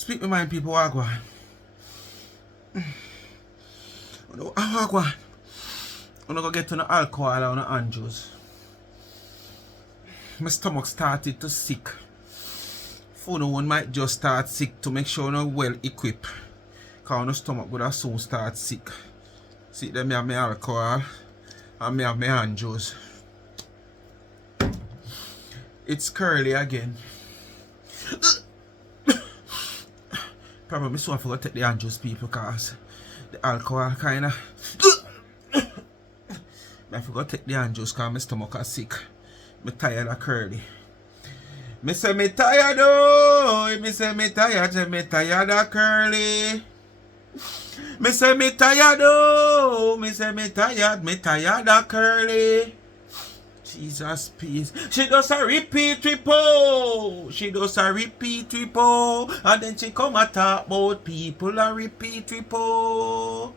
Speak my mind, people. Walk on. Walk on. I'm not going to get to no alcohol or no anjos. My stomach started to sick. Phone one might just start sick to make sure I'm well equipped. Because my stomach would soon start sick. See, then I have my alcohol and I have my anjos. It's curly again. Probably so I forgot to take the anjos, people, because the alcohol kind of. I forgot to take the anjos because my stomach is sick. I'm tired of curly. Me say me tired oh, me say me tired of curly. Me say me tired oh, me say me tired of curly. Jesus peace. She does a repeat repo. She does a repeat repo. And then she come and talk about people a repeat repo.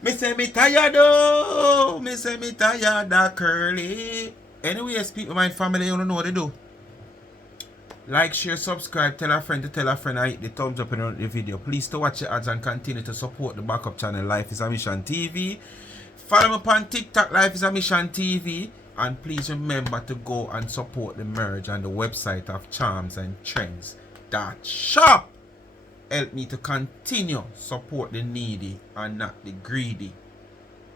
Me say me tired oh, me say me tired of curly. Anyways, people, my family, you don't know what to do. Like, share, subscribe, tell a friend to tell a friend, and hit the thumbs up on the video. Please to watch the ads and continue to support the backup channel Life is a Mission TV. Follow me upon TikTok, Life is a Mission TV. And please remember to go and support the merge and the website of Charms and Trends. That shop help me to continue support the needy and not the greedy.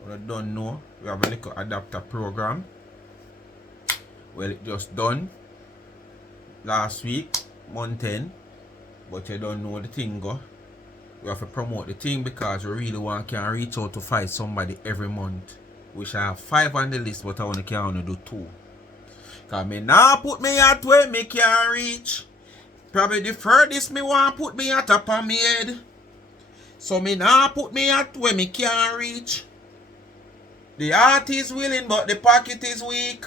What I don't know, we have a little adapter program. Well, it just done last week, month 10, but you don't know the thing go. We have to promote the thing because we really want to reach out to find somebody every month. Which I have 5 on the list, but I only can only do 2. Because me now put me at where me can reach. Probably the furthest me want put me at up on me head. So me now put me at where me can reach. The heart is willing, but the pocket is weak.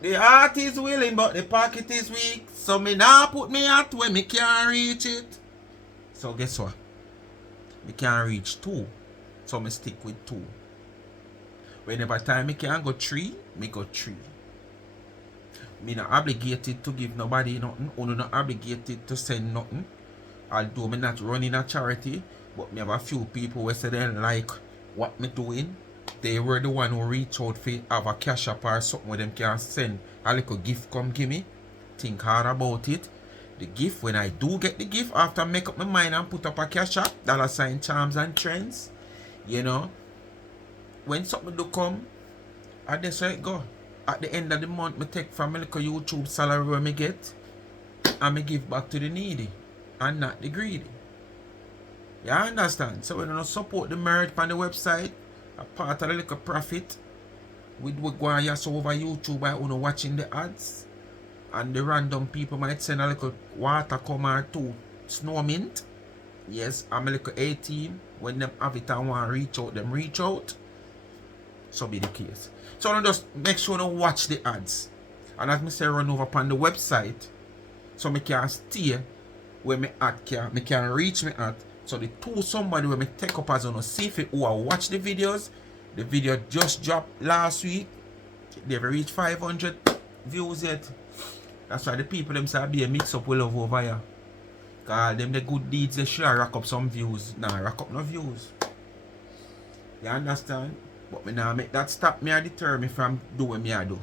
The heart is willing, but the pocket is weak. So me now put me at where me can reach it. So guess what? Me can reach 2. So me stick with 2. Whenever time me can go 3, me go 3. Me not obligated to give nobody nothing. Or not obligated to send nothing. Although me not running a charity. But me have a few people who say they like what me doing. They were the one who reach out for have a cash app or something where them can send a little gift come give me. Think hard about it. The gift, when I do get the gift, after I make up my mind and put up a cash app, $ Charms and Trends, you know, when something do come, and that's where it go. At the end of the month, me take from my little YouTube salary where me get, and me give back to the needy, and not the greedy. You understand? So when you support the merge on the website, a part of the little profit, we go and yes over YouTube by watching the ads, and the random people might send a little water come or 2 snow mint. Yes, I'm a little A-team. When them have it and want to reach out, them reach out. So be the case. So I just make sure to watch the ads. And as I say, run over upon the website. So I can stay where me at can. I can reach me at. So the 2 somebody where me take up as on see if who watch the videos. The video just dropped last week. They've reached 500 views yet. That's why the people them say be a mix up with love over here. Cause them the good deeds they should rack up some views. Nah, rack up no views. You understand? But me now make that stop me or deter me from doing me I do.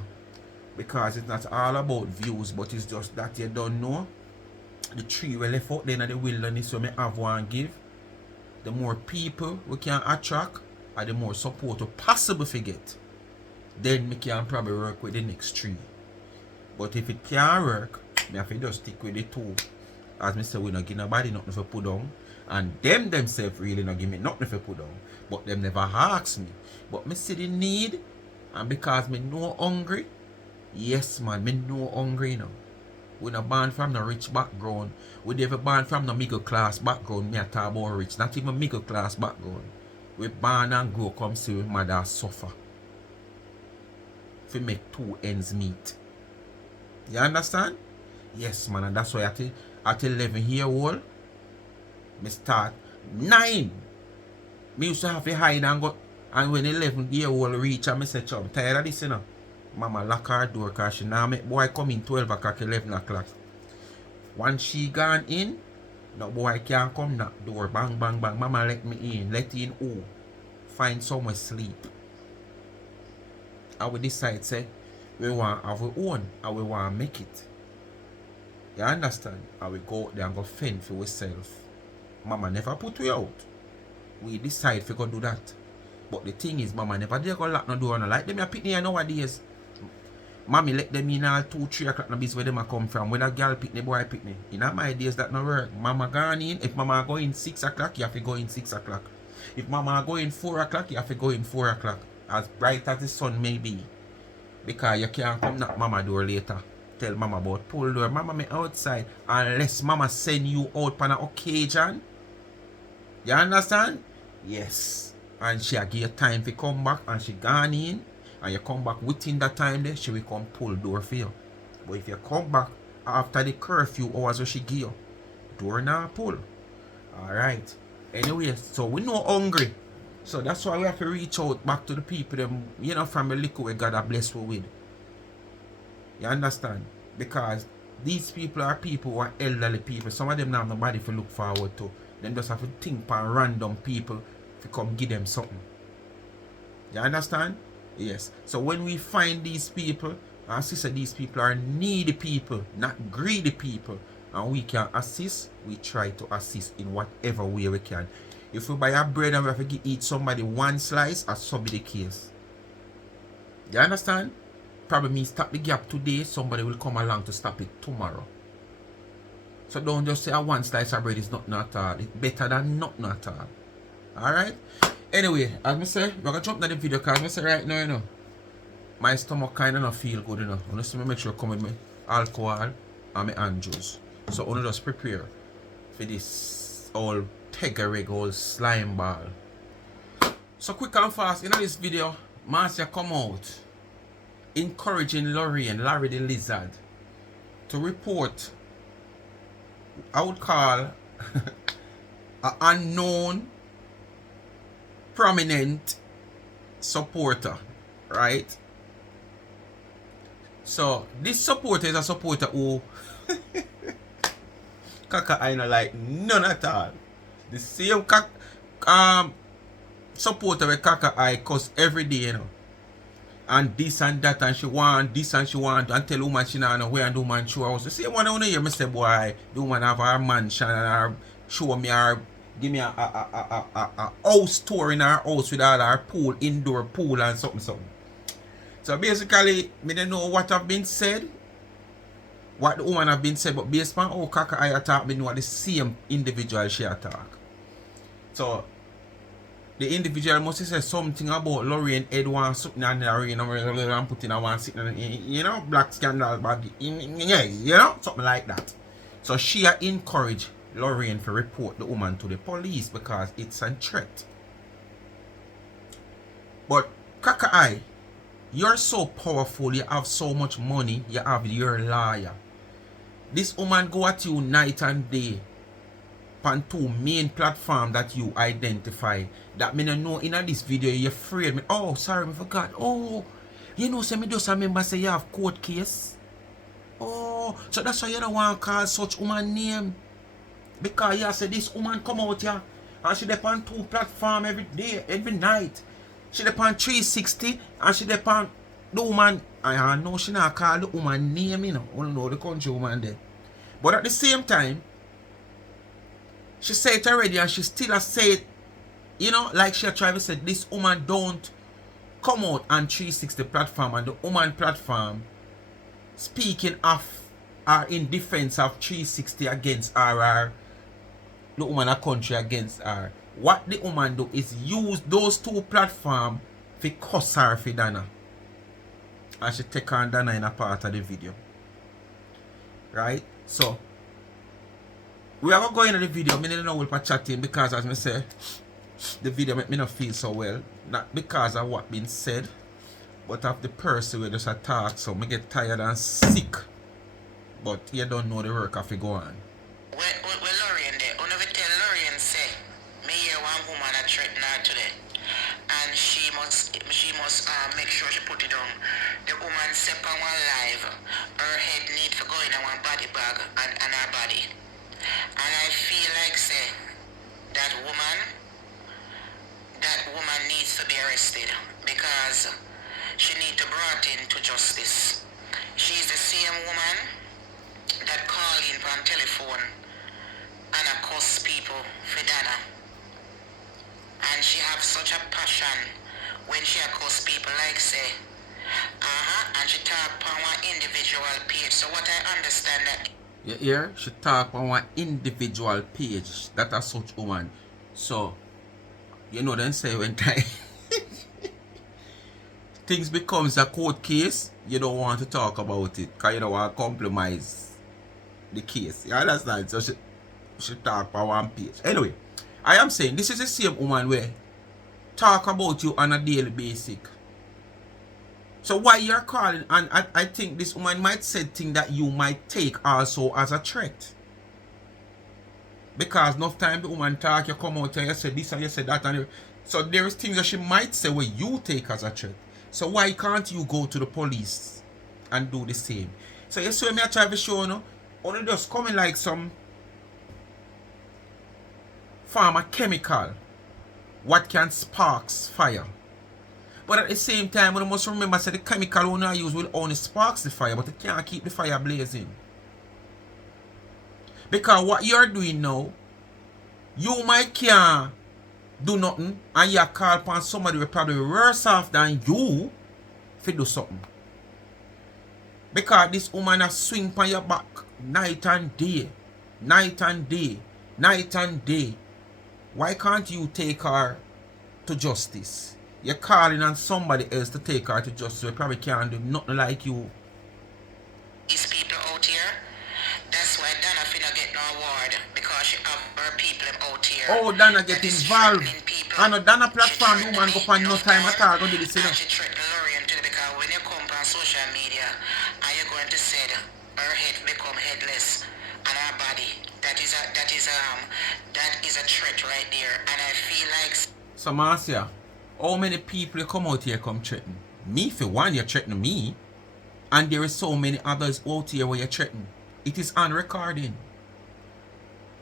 Because it's not all about views, but it's just that you don't know. The tree we left out there in the wilderness where me have one give. The more people we can attract, and the more support we possible forget. Then me can probably work with the next tree. But if it can't work, me have to just stick with the 2. As me say, we not give nobody nothing for put down. And them themselves really not give me nothing for put down. But them never ask me. But me see the need. And because me know hungry. Yes man, me know hungry now. We not born from no rich background. We never born from no middle class background. Me a talk about rich. Not even middle class background. We born and grow come see we mother suffer. If we make 2 ends meet. You understand? Yes man, and that's why at 11 years old, me start 9. Me used to have to hide and go. And when 11 years old reach, I say, I'm tired of this, you know. Mama lock her door because she now make boy come in 12 o'clock, 11 o'clock. Once she gone in, No boy can't come knock door, bang, bang, bang. Mama let me in. Let in who? Find somewhere sleep. And we decide, say, we want have our own and we want to make it. You understand? And we go out there and go fend for ourselves. Mama never put we out. We decide to go do that. But the thing is, Mama never did go lock no door. No. Like them a pick me nowadays. Mommy let them in all 2, 3 o'clock no business where them a come from. When a girl pick me, boy pick me. In my days that no work. Mama gone in. If Mama go in 6 o'clock, you have to go in 6 o'clock. If Mama go in 4 o'clock, you have to go in 4 o'clock. As bright as the sun may be. Because you can't come knock Mama door later. Tell Mama about pull door. Mama me outside. Unless Mama send you out on an occasion. You understand? Yes. And she give you time to come back and she gone in. And you come back within that time there, she will come pull door for you. But if you come back after the curfew hours where she give you, door not pull. Alright. Anyway, so we know hungry. So that's why we have to reach out back to the people them, you know, from the liquor we God bless we with. You understand? Because these people are people who are elderly people. Some of them don't have nobody to look forward to. Them just have to think for random people to come give them something. You understand? Yes. So when we find these people, and sister, these people are needy people, not greedy people, and we can assist, we try to assist in whatever way we can. If we buy a bread and we have to eat somebody one slice, or so be the case. You understand? Probably means stop the gap today, somebody will come along to stop it tomorrow. So don't just say a one slice of bread is nothing at all. It's better than nothing at all. Alright? Anyway, as I say, we're going to jump into the video because I say right now, you know, my stomach kind of not feel good, you know. I want to make sure I come with me alcohol and my hand juice. So I want to just prepare for this all teggereg, all slime ball. So quick and fast, in this video, Marcia come out encouraging Lorraine, Larry the Lizard, to report, I would call, an unknown prominent supporter, right? So this supporter is a supporter who A.K.A. not like none at all. The same supporter with A.K.A. cuss every day, you know. And this and that, and she want this and she want, and tell woman she not know where and the woman show house. The same one I want to hear me say, boy, the woman have her mansion and her show me her, give me a house tour in her house with all her pool, indoor pool and something. So basically, me don't know what have been said, what the woman have been said, but based on how A.K.A. attack, me know the same individual she attack. So the individual must say something about Lorraine Edward something and Lorraine and put in a one sitting, you know, black scandal bag, yeah, you know, something like that. So she encouraged Lorraine to report the woman to the police because it's a threat. But A.K.A., you're so powerful, you have so much money, you have your lawyer. This woman go at you night and day on 2 main platforms that you identify. That me no know in this video you're afraid me. Oh, sorry, I forgot. Oh, you know, say me just remember say you have court case. Oh, so that's why you don't want to call such woman name. Because you say this woman come out here and she depend on 2 platforms every day, every night. She depend 360 and she depend the woman. I know she not call the woman name, you know. I don't know the country woman there. But at the same time, she said it already and she still has said, you know, like she tried to say, this woman don't come out on 360 platform and the woman platform speaking of or in defense of 360 against her or the woman a country against her. What the woman do is use those 2 platforms to cuss her for Donna. And she take on Donna in a part of the video. Right? So we are going to go into the video. I don't know we'll chatting because as I say, the video make me not feel so well. Not because of what been said, but of the person we just attack. So I get tired and sick. But you don't know the work have to go on. Well, Lorraine there, I never tell Lorraine say, me hear one woman a threaten her today. And she must make sure she put it on. The woman step on one live. Her head need to go in one body bag and her body. And I feel arrested because she need to brought in to justice. She's the same woman that call in on telephone and cuss people for Donna. And she have such a passion when she cuss people like say, and she talk on one individual page. So what I understand that you hear? She talk on one individual page. That a such woman. So you know then say when time things becomes a court case, you don't want to talk about it because you don't want to compromise the case. You understand? So she talk on one page. Anyway, I am saying this is the same woman where talk about you on a daily basis. So why you're calling, and I think this woman might say things that you might take also as a threat. Because enough time the woman talk, you come out and you say this and you say that, and so there is things that she might say where you take as a threat. So why can't you go to the police and do the same? So you see me I try to show you, only just coming like some pharma chemical what can sparks fire. But at the same time, we must remember that the chemical we not use will only sparks the fire, but it can't keep the fire blazing. Because what you're doing now, you might can't do nothing and you call upon somebody who probably worse off than you if you do something. Because this woman has swing on your back night and day, night and day, night and day. Why can't you take her to justice? You're calling on somebody else to take her to justice. They probably can't do nothing like you. These people out here, that's why Donna finna get no award because she have her people out here. Oh, Donna get involved. I know Donna platform, the woman go find no time at all. Go do this, you know. She threatened Lorraine too because when you come on social media, are you going to say her head become headless and her body? That is a threat right there, and I feel like. So Marcia, how many people you come out here come threaten? Me for one, you threaten me. And there is so many others out here where you threaten. It is on recording.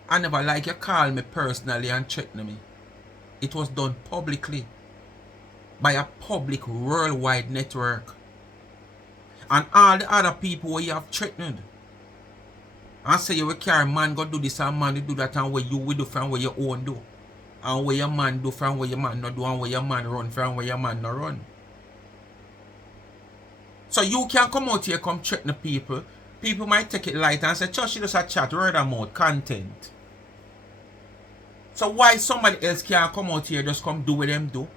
I never like you call me personally and threaten me. It was done publicly. By a public worldwide network. And all the other people where you have threatened. And say you will carry man go do this and man do that and where you will do from where your own do. And where your man do from where your man not do and where your man run from where your man not run. So you can come out here come threaten people. People might take it light and say, "Chucky just a chat, word of mouth, content." So why somebody else can't come out here just come do what them do?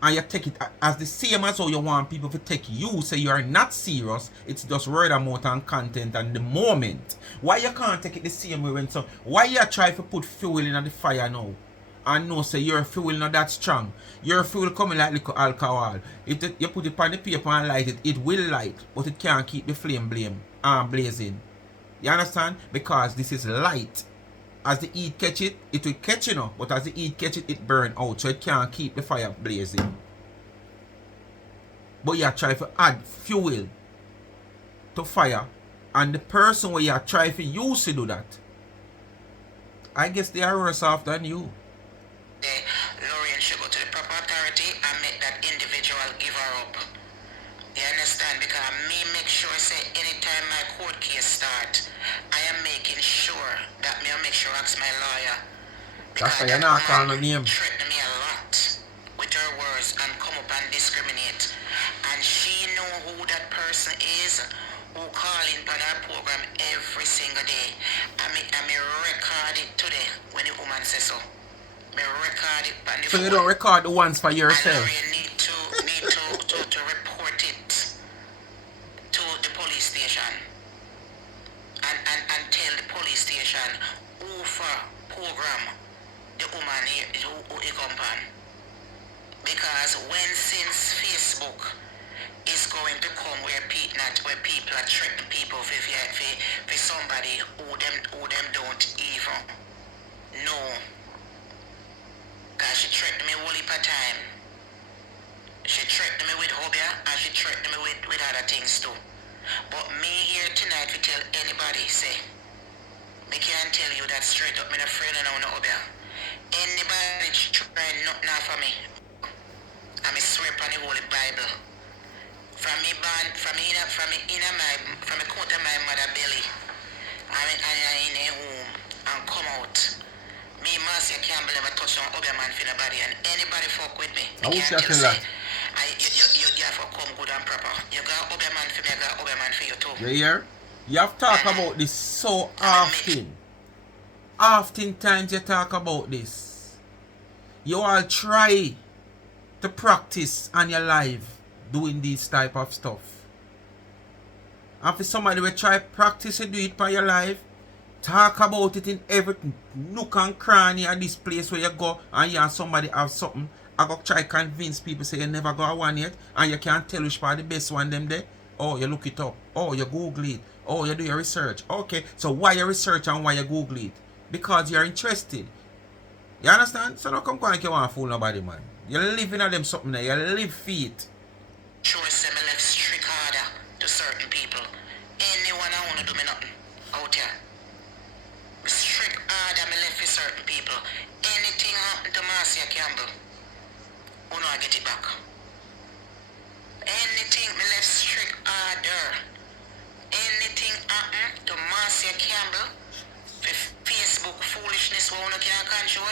And you take it as the same as how you want people to take you, say you are not serious, it's just word of mouth and content and the moment. Why you can't take it the same way when so why you try to put fuel in the fire now? And know say your fuel not that strong. Your fuel coming like little alcohol. You put it on the paper and light it will light, but it can't keep the flame blazing. You understand? Because this is light. As the heat catch it, it will catch you know, but as the heat catch it, it burn out, so it can't keep the fire blazing. But you try to add fuel to fire, and the person where you try to use to do that, I guess they are worse off than you. Lorraine should go to the proper authority and make that individual give her up. You understand? Because me make sure say anytime my court case start, I am making sure that me make sure ask my lawyer. That's why you're not calling her name. Threatened me a lot with her words and come up and discriminate. And she know who that person is who call in on our program every single day. I record it today when the woman says so. Me record it on the So phone. you don't record the ones for yourself? And you need to report it to the police station and tell the police station who for program the woman who he come on. Because when since Facebook is going to come where people are threatening people for somebody who them don't even know. Because she threatened me all heap of time. She threatened me with Hobia and she threatened me with other things too. But me here tonight to tell anybody, say, me can't tell you that straight up, me not afraid of no Hobia. Anybody trying nothing for me, and me swear upon the Holy Bible. From me born, from me coat of my mother belly, and in a home and come out. Me Marcia Campbell never touch on other man for nobody, and anybody fuck with me. I wish can't I tell tell say, that. you have to come good and proper. You got other man for me, I got other man for you too. You hear? You have talked about this so often. Oftentimes you talk about this. You all try to practice on your life doing this type of stuff. And for somebody will try practice to do it for your life, talk about it in every nook and cranny at this place where you go and you and somebody have something. I go try convince people say you never got one yet and you can't tell which part the best one them there. Oh, you look it up. Oh, you Google it. Oh, you do your research. Okay, so why you research and why you Google it? Because you're interested. You understand? So don't come like you want to fool nobody, man. You're living at them something there. You live feet. Sure, say me left strict order to certain people. Anyone I want to do me nothing out here. Strict order me left for certain people. Anything happen to Marcia Campbell, who know I get it back. Anything me left strict order. Anything happen to Marcia Campbell, for Facebook foolishness who no can control,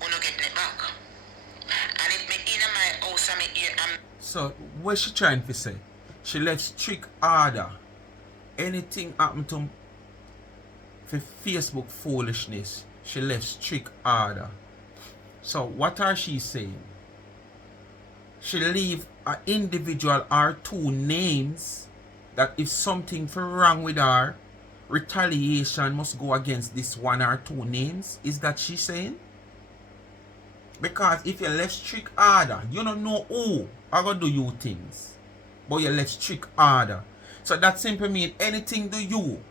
who no getting it back. And if me in my house and me here and So what she trying to say? She left strict order. Anything happen to for Facebook foolishness, she left strict order. So what are she saying? She leave an individual or two names that if something for wrong with her, retaliation must go against this one or two names. Is that she saying? Because if you left strict order, you don't know who are going to do you things. But you left strict order. So that simply means anything to you.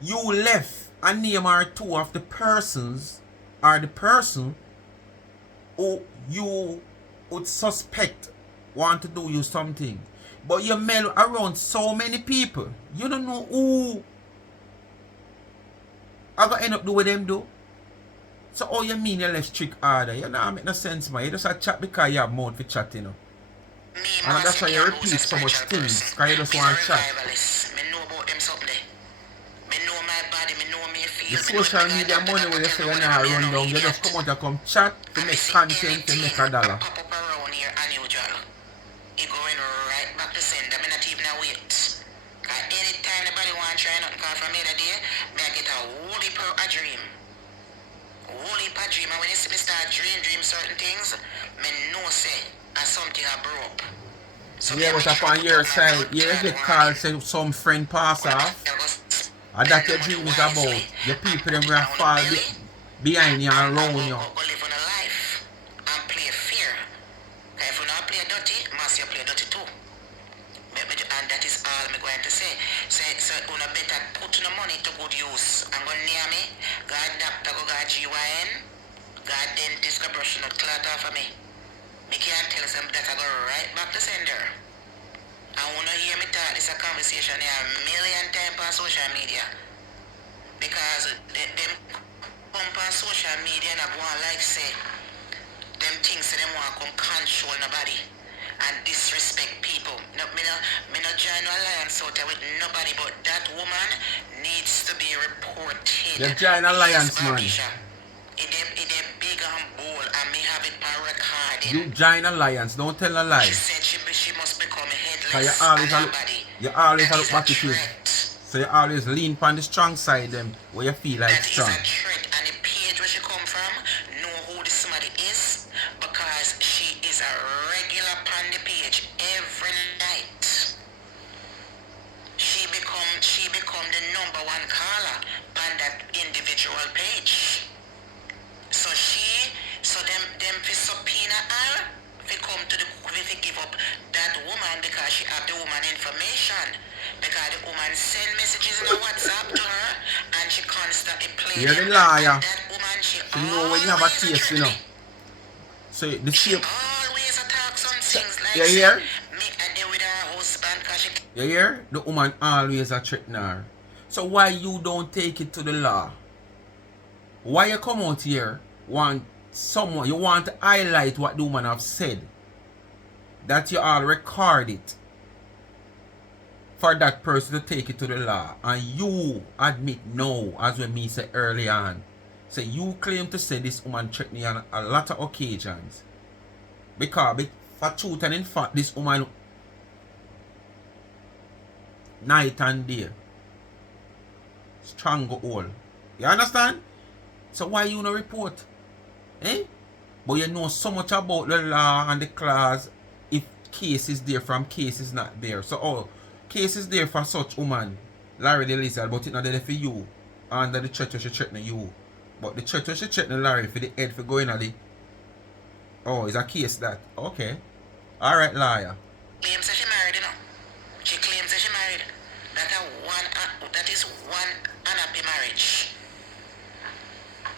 You left a name or two of the persons or the person who you would suspect want to do you something. But you mail around so many people. You don't know who are going to end up doing them do. So how you mean you left strict order? You know, make no sense, man. You just a chat because you have mouth for chatting, you know. And that's why you repeat so much things, because you just want to chat. Me know about them something there. Me know my body, me know me feel. The social media money when you say you're not run down, you just come out and come chat to make content to make $1. Pop up around here unusual. It going right back to sender. Me not even wait. Anytime anybody want to try nothing call from me that day, me I get a whole heap of a dream. Whole heap of dream. And when you see me start dream certain things, me know say something I broke. So Yeah, but upon your side, you get called say some friend pass off. And that your dream is about. Your people them will fall behind you and around you. Go live on a life and play fair. If you not play dirty, must you play dirty too. And that is all I'm going to say. So you better put the money to good use. I'm going near me. God doctor go got GYN. God dentist go brush not clot off of me. Me can't tell you something that I go right back to sender. I want to hear me talk this a conversation here a million times on social media. Because them come on social media and I go on like say, them things them want to come control nobody and disrespect people. Me no join no alliance out there with nobody, but that woman needs to be reported. You join alliance, man. It a big and bold and me have it by recording. You join alliance, don't tell a lie. She said she must become So headless you always That look is back a at it. threat. So you always lean on the strong side them where you feel like That strong. is a threat, and the page where she come from know who this somebody is because she is a regular on the page every night. She become the number one caller on that individual page. So them fi subpoena her, fi come to the fi give up that woman because she have the woman information. Because the woman send messages in WhatsApp to her and she constantly play You're them. the liar. And that woman she know when you have a always case, you know. So the She same. always attack some things like You hear? me and they with her husband because she You hear? The woman always a threaten her. So why you don't take it to the law? Why you come out here want someone, you want to highlight what the woman have said, that you all record it for that person to take it to the law, and you admit no, as when me said early on, say you claim to say this woman checked me on a lot of occasions, because for truth and in fact this woman night and day stranglehold. You understand? So why you no report? Eh? But you know so much about the law and the clause, if case is there from case is not there. So case is there for such woman, Larry the Lizard, but it's not there for you. Under the church she threaten you. But the church she threaten Larry for the head for going at the it's a case that. Okay. Alright, liar. Claims that she married, you know. She claims that she married. That is one unhappy marriage.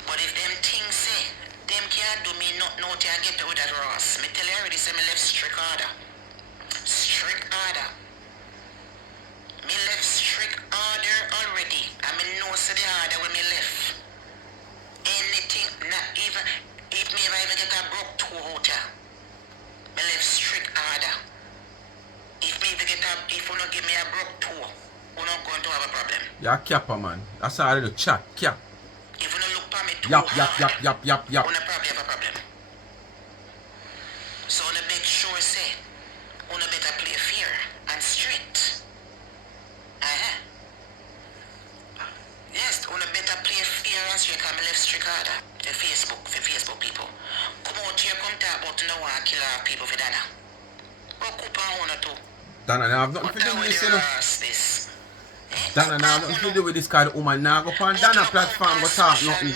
But if them things say, them can't do me not know till I get out that Ross. Me tell you already say me left strict order. Strict order. Me left strict order already. I mean no say the order when me left. Anything, not even if me ever get a broke toe out here. Me left strict order. If me ever get if you not give me a broke toe, we're not going to have a problem. You're a capper, man. That's all the chat. Cap. If you don't look for me too Yap. we're not probably have a problem. So on the big sure say, on better play fair and straight. Yes, on better play fair and straight, because I left strict order. For Facebook people. Come out here, come talk about no one kill our people for Donna. Or Cooper one or two. Donna, now have nothing to do with this, you know. Donna, now have nothing to do with this kind of woman. Now go on Donna platform, go talk nothing.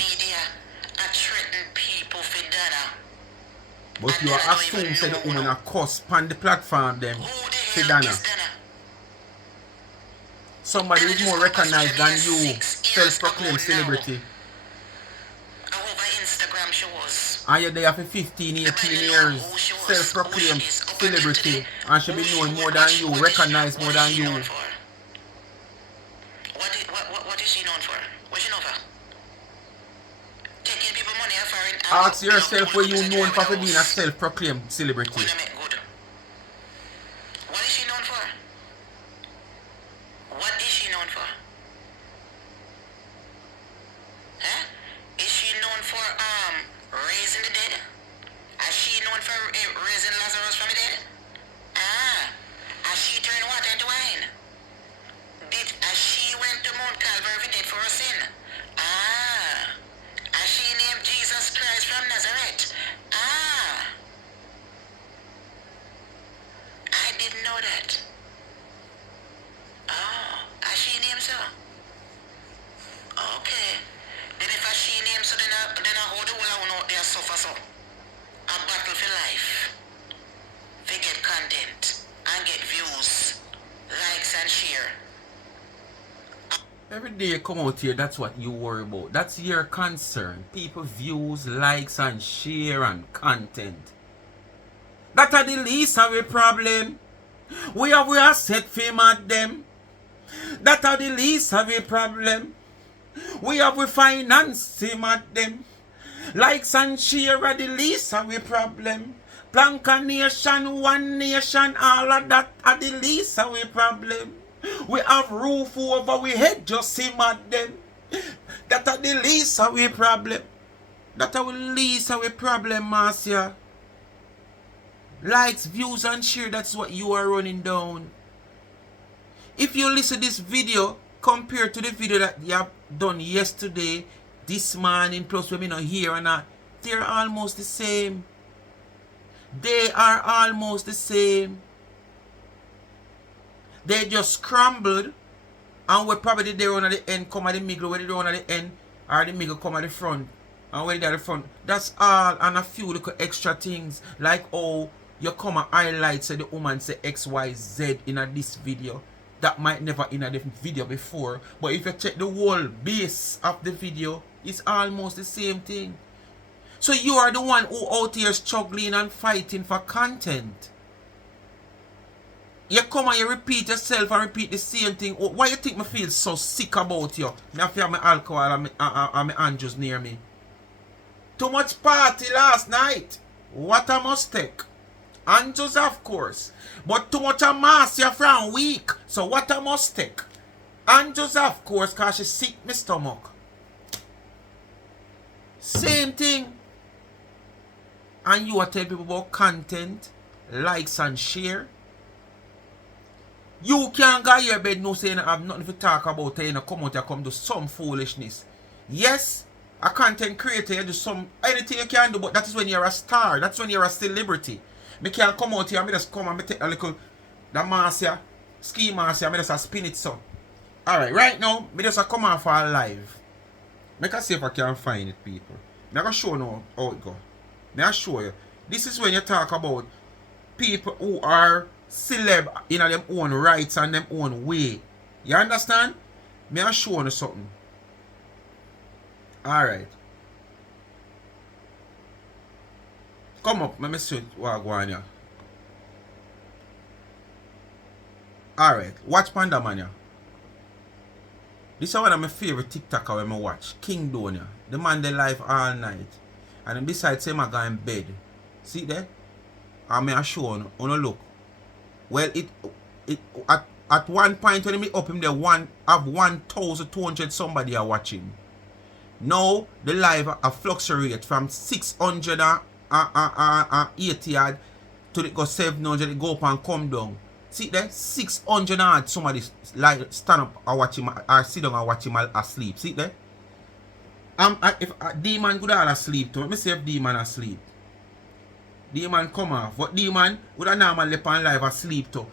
But you are assume say the woman a cuss on the platform them for Donna. Somebody is more recognized than you, self-proclaimed celebrity. And you're there for 15, 18 years, self-proclaimed celebrity, and she be known more than you, recognized more than you. What is she known for? What's she known for? Taking people money for it. Ask yourself where you known for being a self-proclaimed celebrity. What is she known for? What is she known for? Huh? Is she known for raising the dead? Is she known for raising Lazarus from the dead? Has she turned water into wine? As she went to Mount Calvary dead for her sin? As she named Jesus Christ from Nazareth? I didn't know that. As she named so? Okay. Then if as she named so, then I hold the whole out there suffer so. A battle for life. They get content and get views, likes and share. Every day you come out here, that's what you worry about. That's your concern. People views, likes and share and content. That are the least of a problem. We are set fame at them. That are the least of a problem. We finance him at them. Likes and share are the least of a problem. Planka nation, one nation, all of that are the least of a problem. We have roof over we head, just him at them. That are the least of a problem. That are the least of a problem, Marcia. Likes, views and share, that's what you are running down. If you listen to this video compared to the video that you have done yesterday, this morning, plus when we not here or not, they're almost the same. They are almost the same. They just scrambled, and we probably did their own at the end, come at the middle, where they do one at the end, or the middle come at the front, and when they at the front. That's all, and a few little extra things, like you come and highlight, say the woman say XYZ in this video. That might never in a different video before, but if you check the whole base of the video, it's almost the same thing. So you are the one who out here struggling and fighting for content. You come and you repeat yourself and repeat the same thing. Why you think me feel so sick about you? Me have to have my alcohol and my Andrews near me. too much party last night. What a mistake. And just of course. But too much a Marcia from week. So what a mistake. And just of course, cause she sick my stomach. Same thing. And you are telling people about content, likes and share. You can't go your bed no saying I have nothing to talk about and come out and come do some foolishness. Yes, a content creator, you do some anything you can do, but that is when you're a star. That's when you're a celebrity. Me can't come out here and me just come and me take a little the Marcia, ski Marcia, and me just spin it so. Alright, right now, me just come on for a live. Make us see if I can find it, people. I'm gonna show you how it go. May I show you. This is when you talk about people who are celeb in their own rights and their own way. You understand? May I show you something? Alright. Come up, let me see what I go on here. Alright, watch Panda Man here. This is one of my favorite TikToker when I watch. King Donna. The man they live all night. And then besides him I go in bed. See there? And I show you. Look. Well it at one point when me up him there have 1,200 somebody are watching. Now the live fluctuate from 680 odd to it go 700, it go up and come down. See there? 600 odd somebody like stand up and watch him or sit down and watch him asleep. See there? If D-man could all asleep too. Let me see if D-man asleep. D-man come off. But D-man would have normally on live asleep too.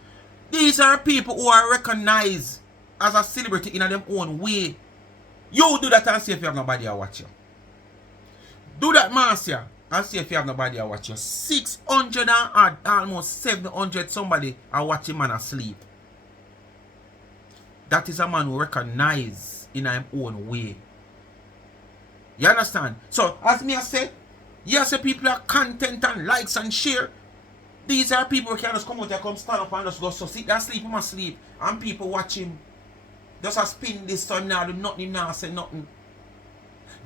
These are people who are recognized as a celebrity in their own way. You do that and see if you have nobody to watch you. Do that, Marcia, and see if you have nobody to watch you. 600 and almost 700 somebody are watching man asleep. That is a man who recognizes in his own way. You understand? So, as me I say, yes, people are content and likes and share. These are people who can just come out and come stand up and just go so sit and sleep him asleep. And people watch him. Just a spin this time now, do nothing now, say nothing.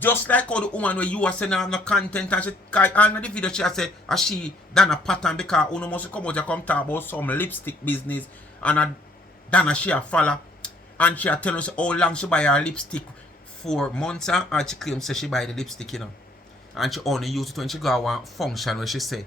Just like how the woman where you are saying no content and she all the video she said as she done a pattern because you must come out and come talk about some lipstick business and Donna she a follow and she a tell us how long she buy her lipstick 4 months and she claims she buy the lipstick, you know. And she only use it when she go to one function where she say.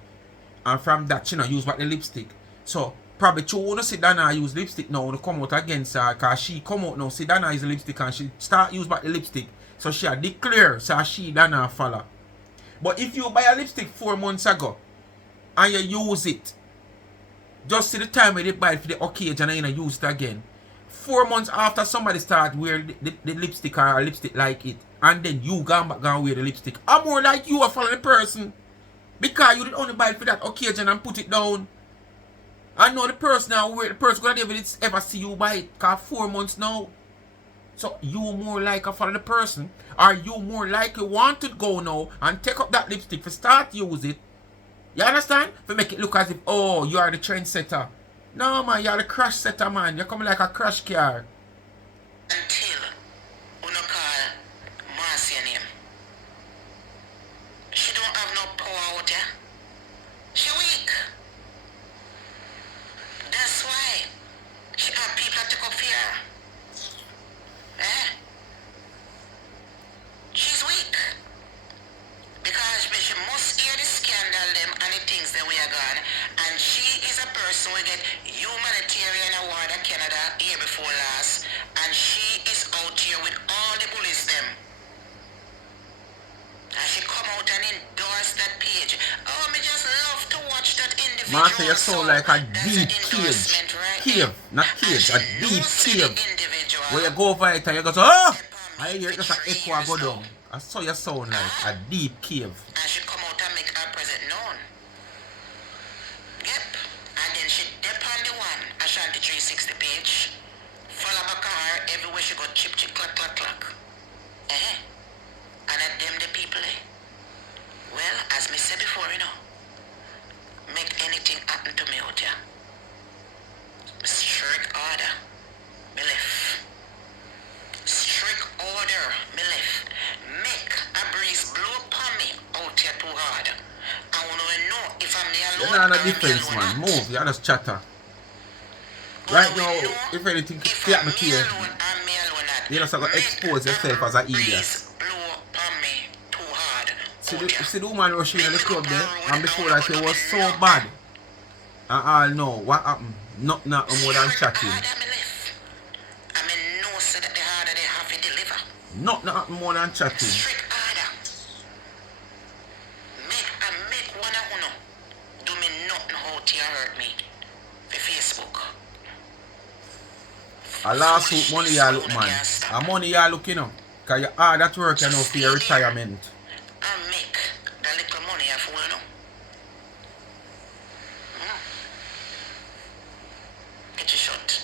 And from that she not use back the lipstick. So probably you wanna see Donna use lipstick now to come out against her because she come out now see Donna use lipstick and she start use back the lipstick. So she a declare so she Donna follow. But if you buy a lipstick 4 months ago and you use it, just see the time when you buy it for the occasion and you use it again. 4 months after somebody start wear the lipstick or a lipstick like it, and then you go back and wear the lipstick. I'm more like you are follow the person. Because you didn't only buy it for that occasion and put it down. I know the person now wear the person gonna never ever see you buy it. Cause 4 months now. So you more like a follow the person. Or you more likely want to go now and take up that lipstick for start use it. You understand? For make it look as if oh you are the trendsetter. No man, you are the crash setter man. You're coming like a crash car. Until we no call Marcia name. She don't have no power out there. She weak. That's why she have people to come fear. She's weak. Because she must hear the scandal them and the things that we are gone. And she is a person who get humanitarian award at Canada year before last. And she is out here with all the bullies them. And she come out and endorse that page. Oh, me just love to watch that individual. Martha, you sound like a deep cage. Cave, not cage, a deep cave. Where you go over it and you go so, oh! I hear it just an echo and go down. I saw you sound like a deep cave. And she come out and make her present known. Yep. And then she dip on the one, Ashanti 360 page. Follow back her everywhere she go chip chip clack clack clack. And at them the people well, as me said before, you know, make anything happen to me out here. Strict order, me left. Strict order, me left. Make a breeze blow upon me out You're not on a defense, man. Move. You're just chatter. Right now, if anything could happen to you, you just have to expose yourself as an idiot. See the woman rushing in the club there, and before that she was so bad. And all know what happened. Nothing more than chatting. Nothing more than chatting. Make one of you do me nothing how to hurt me for Facebook. A lawsuit money you look, man. A money you look, you know. Because you hard at work, you know, for your retirement. And make the little money you fool, you know. Get your shot.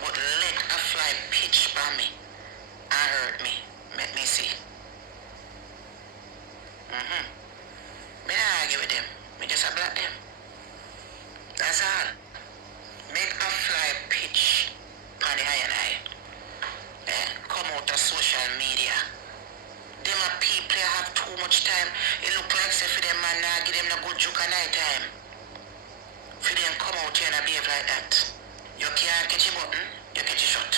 But let a fly pitch by me and hurt me. Make me see. Me not argue with them. Me just a block them. That's all. Make a fly pitch on the eye and eye. Come out of social media. Them a people have too much time. It look like say for them man now give them a good joke at night time. For them come out here and behave like that. You can't catch a button, you catch a shot.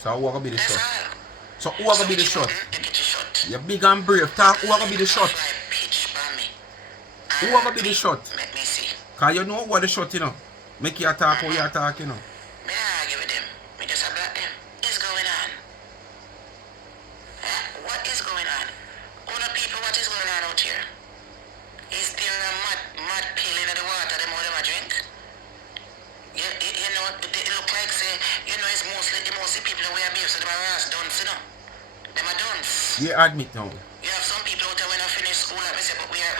So who gonna be the That's shot? all. So who gonna be the shot? You catch a shot. You're big and brave. Talk, who gonna be the shot? Fly pitch by me. Who gonna be the shot? Let me see. Cause you know what the shot, you know. Make you attack how you attack, you know. Me not argue with them. Me just a block them. What is going on? What is going on? All the people, what is going on out here? Is there a mad pill in the water them all them a drink? You know, it look like say, you know, it's mostly people that we abuse, so them are ass dunce, you know. Them are dunce. You admit now. You have some people out there when I finish school, like me say, but we are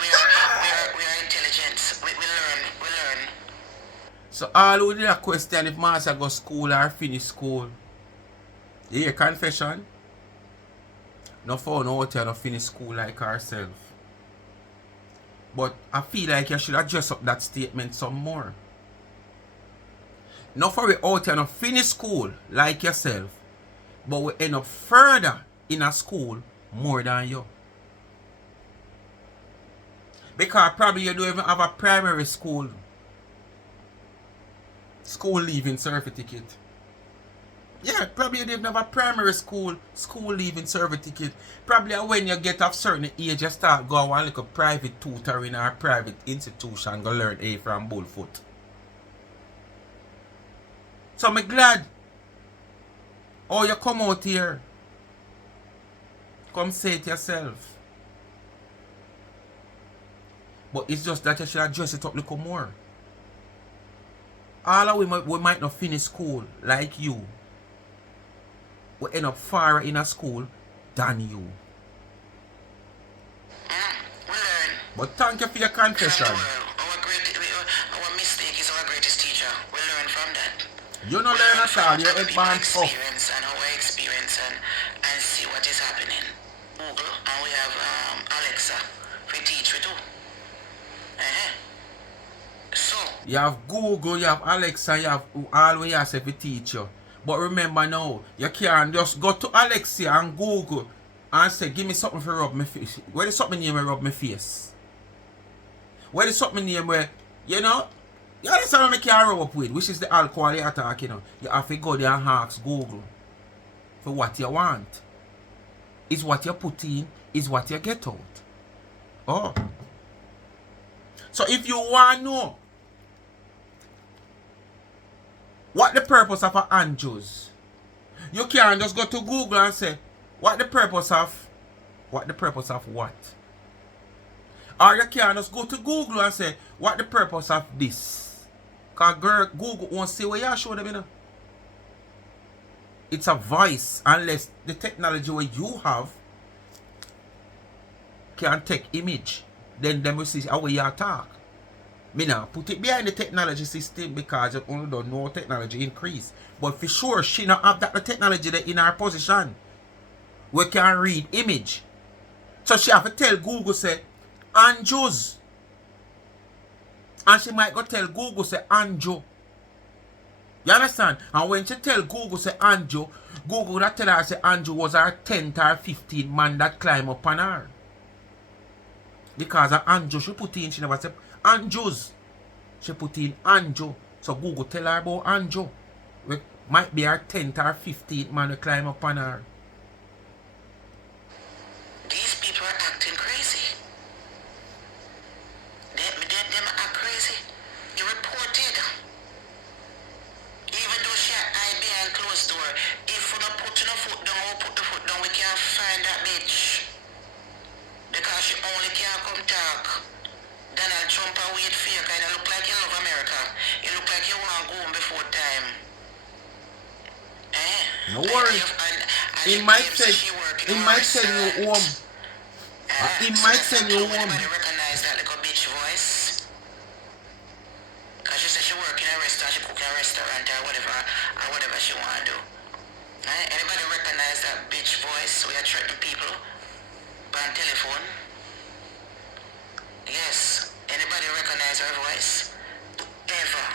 intelligent. We learn. So all who did a question if Master go school or finish school. You hear confession? No found out here no finish school like herself. But I feel like you should adjust up that statement some more. Not for we out here no finish school like yourself, but we end up further in a school more than you. Because probably you don't even have a primary school leaving certificate. Yeah, probably you don't even have a primary school leaving certificate. Probably when you get of certain age, you start going like a private tutoring or private institution go learn A from Bullfoot. So I'm glad. Oh, you come out here. Come say it yourself. But it's just that you should address it up a little more. All of we might not finish school like you. We end up far in a school than you. We learn. But thank you for your confession. Our mistake is our greatest teacher. We learn from that. You don't learn at all. You're advanced off. Experience and our experience and see what is happening. Google and we have Alexa. We teach we too. So You have Google, you have Alexa, you have all we have to teach you. But remember now, you can't just go to Alexa and Google and say, give me something for rub my face. Where is something name where rub my face? Where is something name where, you know, you understand what I can't rub up with, which is the alcohol you attack, you know. You have to go there and ask Google for what you want. Is what you put in, is what you get out. Oh. So if you want to know what the purpose of an Andrews, you can't just go to Google and say, what the purpose of what? Or you can't just go to Google and say, what the purpose of this? Because Google won't see what you show them, you know. It's a voice unless the technology where you have can take image. Then them will see how you talk. Me now put it behind the technology system because you only don't know technology increase. But for sure she not have that technology that in her position. We can read image. So she have to tell Google say Andrews. And she might go tell Google say Andrew. You understand? And when she tell Google say Andrew, Google that tell her say Andrew was her 10th or 15th man that climb up on her. Because of Anjo, she put in, she never said Anjo's. She put in Anjo. So Google tell her about Anjo. We might be her 10th or 15th man to climb up on her. These people are acting crazy. Them are crazy. You reported. Even though she hide behind closed door, if we don't put the foot down or put the foot down, we can't find that bitch. Because she only can't come talk. Donald Trump a weird fake, kind of look like you love America. You look like you want to go home before time. No worries. He might send you home. He might send you home. Anybody recognize that little bitch voice? Because she said she work in a restaurant, she cook in a restaurant or whatever she want to do. Anybody recognize that bitch voice? We are threatening people by telephone. Yes. Anybody recognize her voice? Ever.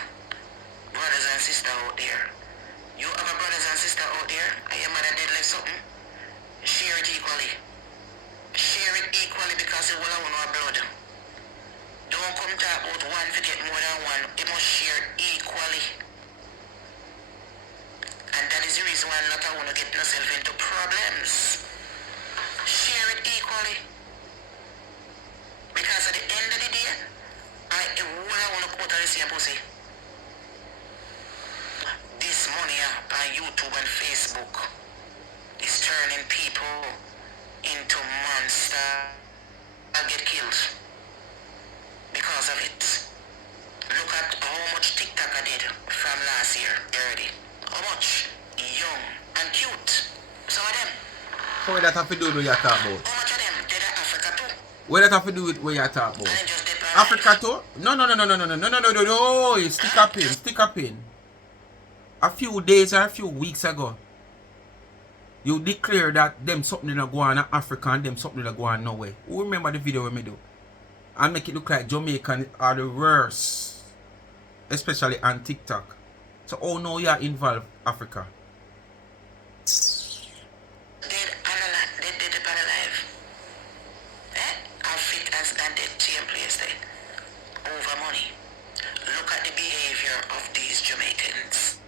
Brothers and sisters out there. You have a brothers and sisters out there, and your mother did like something? Share it equally. Share it equally because it will have no blood. Don't come talk about one to get more than one. You must share equally. And that is the reason why a lot of want to get themselves into problems. Share it equally. Because at the end of the day, I want to quote the same pussy. This money on YouTube and Facebook is turning people into monsters that get killed because of it. Look at how much TikTok I did from last year already. How much? Young and cute. Some of them. So what that have to do with what you're talking about? How much of them did Africa too? What that have to do with what you're talking about? And just Africa too? No. Stick up in. A few days or a few weeks ago, you declare that them something that go on in Africa and them something that go on nowhere. Who remember the video we do? And make it look like Jamaican are the worst. Especially on TikTok. So oh no, you are involved Africa. Dead upon alive. How fit as that dead same place there. Over money. Look at the behavior of these Jamaicans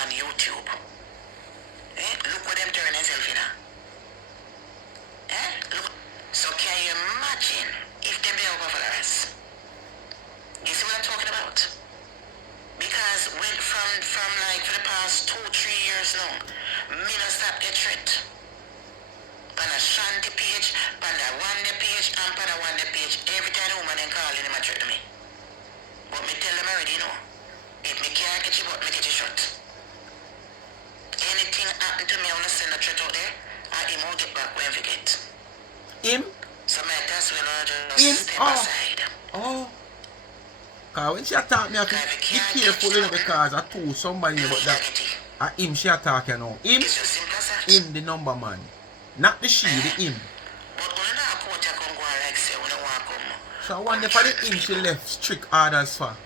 on YouTube. Look what them turn themselves in. Look. So can you imagine if them be over followers? You see what I'm talking about? Because when from like for the past 2-3 years now, me not stop get threat. On a shanty page, on the one day page, and on the one day page, every time the woman then calling them a threat to me. But me tell them already, you know, if me can't get you but me get you shot. Anything happen to me, I want to send a threat out there, and him will get back when we get. Him? So my that's when I just step aside. Oh. Cause when she attack me, I have to be careful, you know, because I told somebody about that. And him she attack, you know. Him? It's just simple as that. Him the number man. Not the she, the him. But when I court you come go on like say when I want come. So I wonder for the him she left strict orders for.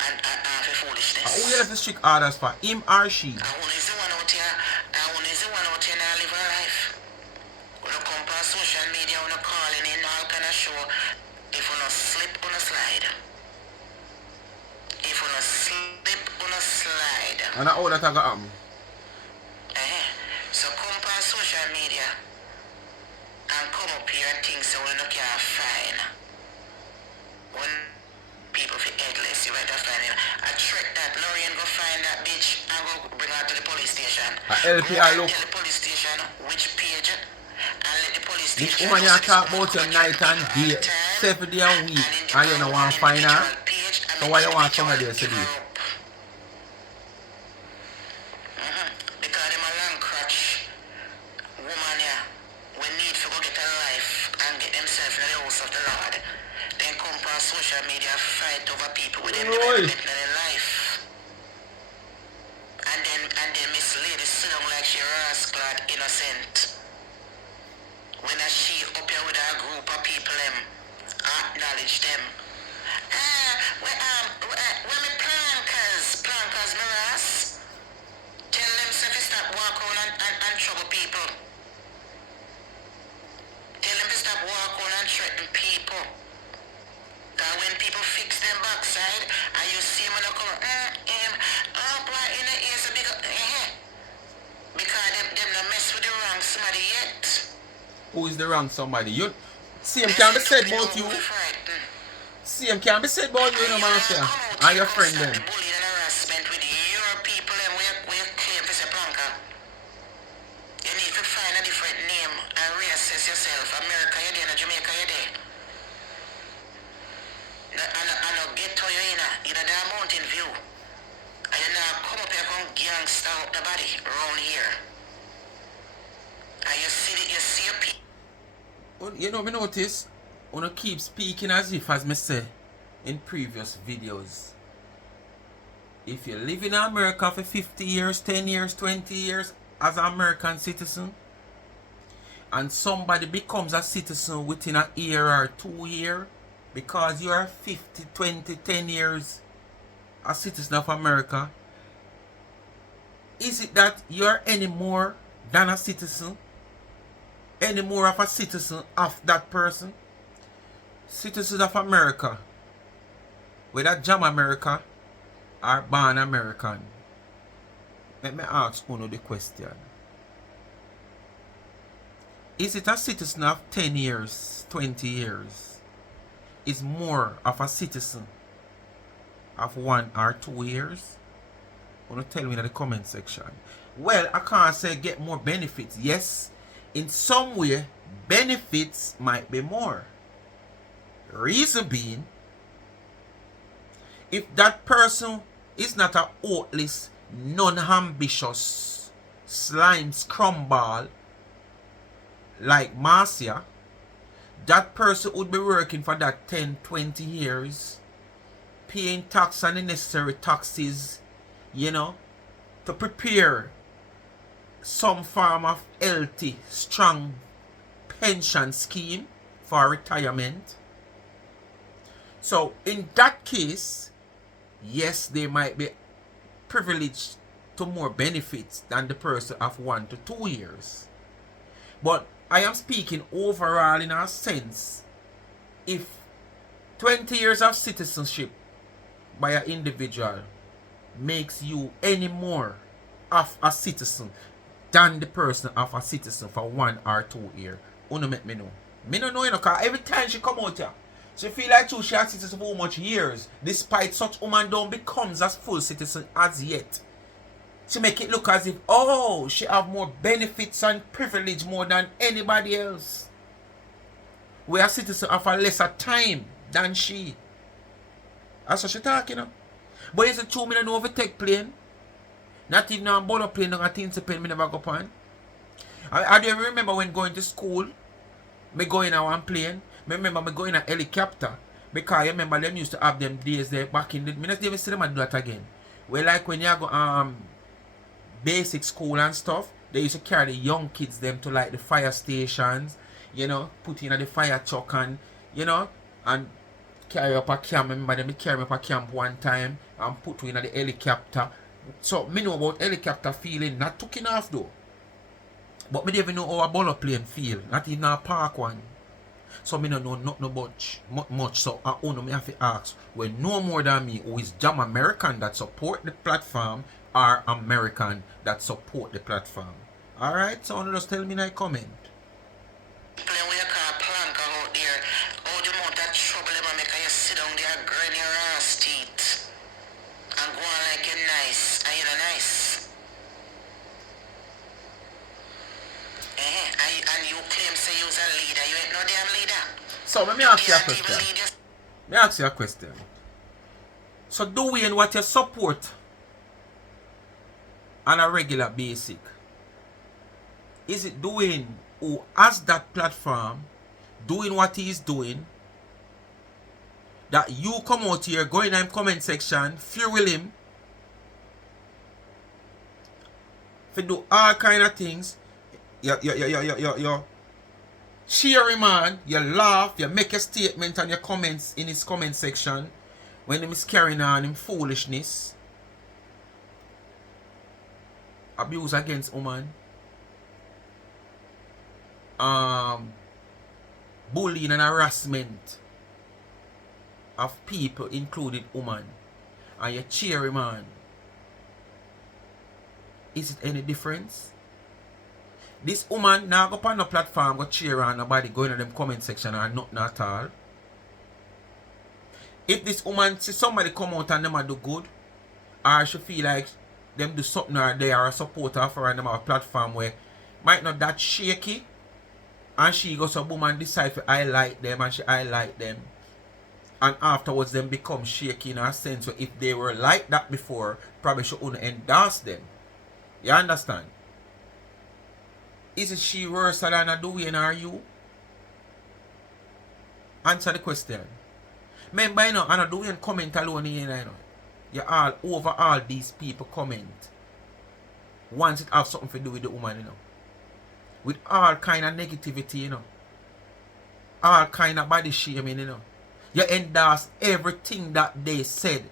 And for foolishness. Who you left the strict orders for? Him or she? I want is the one out here. I want is the one out here now live her life. When I come on social media, when I calling in all kind of show, if you not slip on a slide. If you not slip on a slide. And how that I got happen? So come on social media and come up here and think so we no can find. When people feel headless, you better find him. I trick that Lorraine go find that bitch and go bring her to the police station. LPI look. Tell the police station which page and let the police This station. woman you talk about your night and day, 7 days a week, and you don't want to find her? So why you want somebody else to do it? Because them a long crutch woman here we need to go get a life and get themselves in the house of the Lord. Then come on social media fight over people with them development in their life. And then Miss Lady sit down like she rascal innocent. When she up here with a group of people acknowledge them. When me plankers me ras. Tell them to stop walk on and trouble people. Tell them to stop walk on when people fix them backside, and you see him and you come, boy, in the ears a big, because them not mess with the wrong somebody yet. Who is the wrong somebody? You see him They can be say said to about you. who frightened. See him can be said about you, And no you mafia. come out And here your come friend start them. the bullying and harassment with your people and we claim for say planka. You need to find a different name and reassess yourself. America you're there, Jamaica you're there. And no get to you in a damn mountain view. And you now come up here come gangster up the body around here. And you see your people. You know, me notice, when I keep speaking as if, as me say in previous videos, if you live in America for 50 years, 10 years, 20 years as an American citizen, and somebody becomes a citizen within a year or 2 years, because you are 50, 20, 10 years a citizen of America, is it that you are any more than a citizen? Any more of a citizen of that person? Citizens of America, whether jam America or born American, let me ask you the question. Is it a citizen of 10 years, 20 years is more of a citizen of 1 or 2 years? Want to tell me in the comment section. Well, I can't say get more benefits. Yes, in some way, benefits might be more. Reason being, if that person is not a oatless, non-ambitious, slime scrumball like Marcia, that person would be working for that 10, 20 years, paying tax and the necessary taxes, you know, to prepare some form of healthy, strong pension scheme for retirement. So in that case, yes, they might be privileged to more benefits than the person of 1 to 2 years. But I am speaking overall in a sense. If 20 years of citizenship by an individual makes you any more of a citizen than the person of a citizen for 1 or 2 years, wanna make me know. Me no know, you know, cause every time she come out here, she feel like she has citizen for how much years, despite such woman don't becomes as full citizen as yet. She make it look as if, oh, she have more benefits and privilege more than anybody else. We are citizens of a lesser time than she. That's what she talking, you know. But it's a 2 minute over take plane. Not even on board plane, no things plane me never go on. I do remember when going to school, me going on one plane. Me remember me going a helicopter. Because you remember them used to have them days there back in the... Me not even see them do that again. Well, like when you go basic school and stuff, they used to carry the young kids them to like the fire stations, you know, put in the fire truck and, you know, and carry up a camp. Remember them carry up a camp one time and put in the helicopter. So me know about helicopter feeling, not taking off though. But me don't even know how a ball plane feel, not even a park one. So me don't know nothing about much. So I only me have to ask, well, no more than me, who is Jam American that support the platform or American that support the platform. Alright, so just tell me in a comment. When we call plank out there, all the amount of trouble ever make you sit down there, grind your ass teeth, and go on like you're nice, and you're not nice. And you claim say you're a leader, you ain't no damn leader. So let me ask you a question. Let me ask you a question. So doing what you support on a regular basic, is it doing who has that platform doing what he is doing, that you come out here, go in the comment section, fuel him, for do all kind of things, you cheer him on, you laugh, you make a statement on your comments in his comment section when him is carrying on him foolishness, abuse against woman, bullying and harassment of people, including women, and you cheer him on, is it any difference? This woman now go on the platform, go cheer on nobody, go in them comment section or nothing at all. If this woman see somebody come out and them a do good, or she feel like them do something or they are a supporter for her and them have a platform where might not that shaky, and she goes a woman decide to highlight them and she highlight them, and afterwards them become shaky in a sense where if they were like that before, probably she wouldn't endorse them. You understand? Is it she worse than a doing or you? Answer the question. Remember, you know, I'm not doing comment alone here, you know. You all over all these people comment. Once it have something to do with the woman, you know. With all kind of negativity, you know. All kind of body shaming, you know. You endorse everything that they said.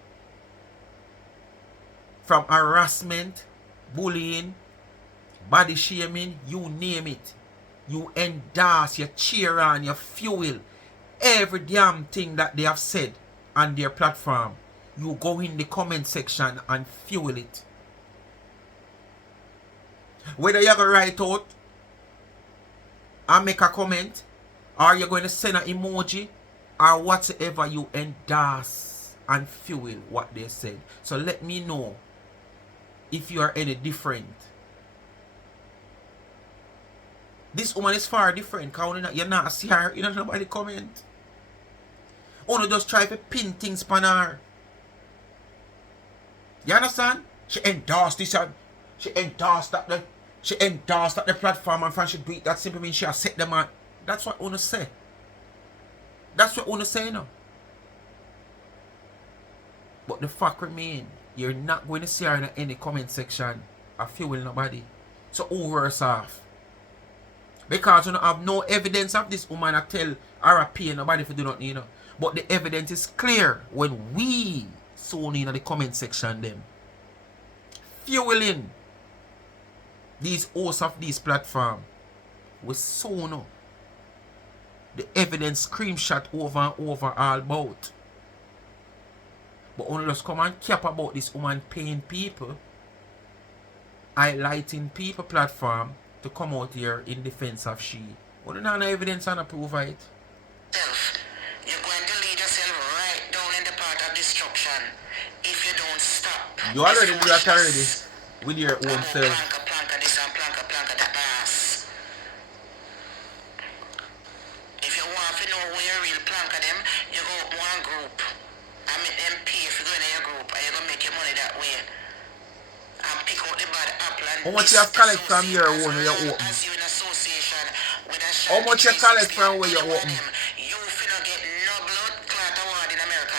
From harassment, bullying, body shaming, you name it. You endorse, you cheer on, you fuel every damn thing that they have said on their platform. You go in the comment section and fuel it. Whether you're going to write out and make a comment, or you're going to send an emoji, or whatever, you endorse and fuel what they said. So let me know if you are any different. This woman is far different because you're not see her, you don't know nobody comment. Only just try to pin things on her. You understand? She endorsed this and she endorsed that the platform, and from she do it, that simply means she has set them on. That's what Una say. That's what Una say now. But the fact remains, you're not going to see her in any comment section or fuel nobody. So who worse off? Because you don't have no evidence of this woman to tell her pay nobody if you do not need, you know. But the evidence is clear when we soon in the comment section them. Fueling these hosts of this platform. We soon know the evidence screenshot over and over all about. But only just come and cap about this woman paying people, highlighting people platform to come out here in defense of she. But you don't have no evidence and proof of it. You're going to lead yourself right down in the path of destruction if you don't stop. You already do that already with your own self. Planka this and planka that ass. If you want to know where your real planka them, you go one group and make them pay if you go in your group and you're going to make your money that way. And pick out the bad apple and how much you have collect from your own where you open? as you in association with a How much you collect from where you open? You finna get no blood clot award in America.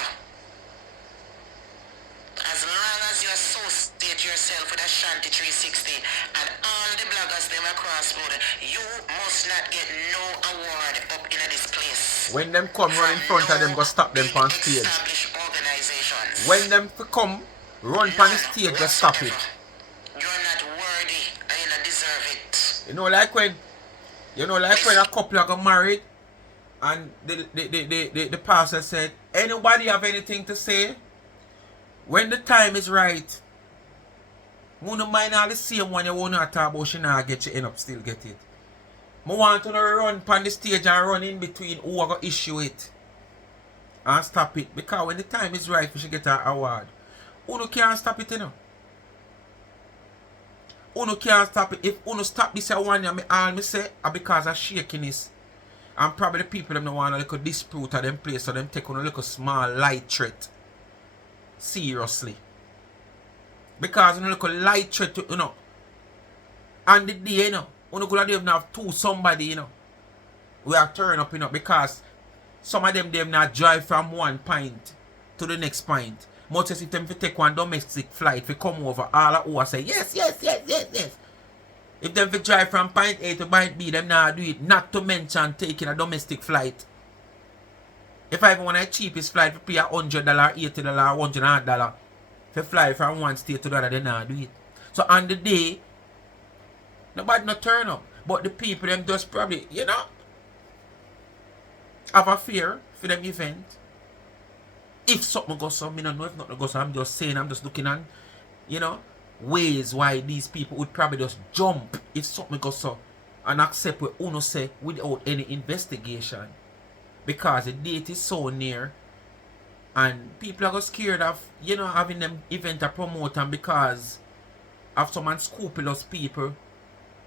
As long as you associate yourself with Ashanti 360 and all the bloggers them across board, you must not get no award up in this place. When them come run in front of them, go stop them on stage. Established organizations. When them come run on the stage, go stop it. You're not worthy and you don't deserve it. You know, like when a couple are got married and the pastor said, anybody have anything to say? When the time is right, you don't mind all the same one you want to talk about, she not get you end up still get it. I want to run on the stage and run in between who are going to issue it and stop it. Because when the time is right, we should get an award. Who can't stop it, you know? Uno can't stop it. If Uno stop this one, all me say are because of shakiness. And probably the people them don't want a little dispute at them place, so them take on a little small light threat. Seriously. Because a little light threat, you know. And the day, you know, Uno could even have two somebody, you know. We are turn up, you know, because some of them not drive from one point to the next point. Much as if them take one domestic flight, we come over, all of who say, yes. If them drive from point A to point B, them not do it, not to mention taking a domestic flight. If I even want a cheapest flight, we pay $100, $80, $100 to fly from one state to the other, they not do it. So on the day, nobody not turn up. But the people, them just probably, you know, have a fear for them event. If something goes so, I don't know if nothing goes so. I'm just saying, I'm just looking at, you know, ways why these people would probably just jump if something goes so and accept what Uno say without any investigation. Because the date is so near and people are scared of, you know, having them event a promote, and because of some unscrupulous people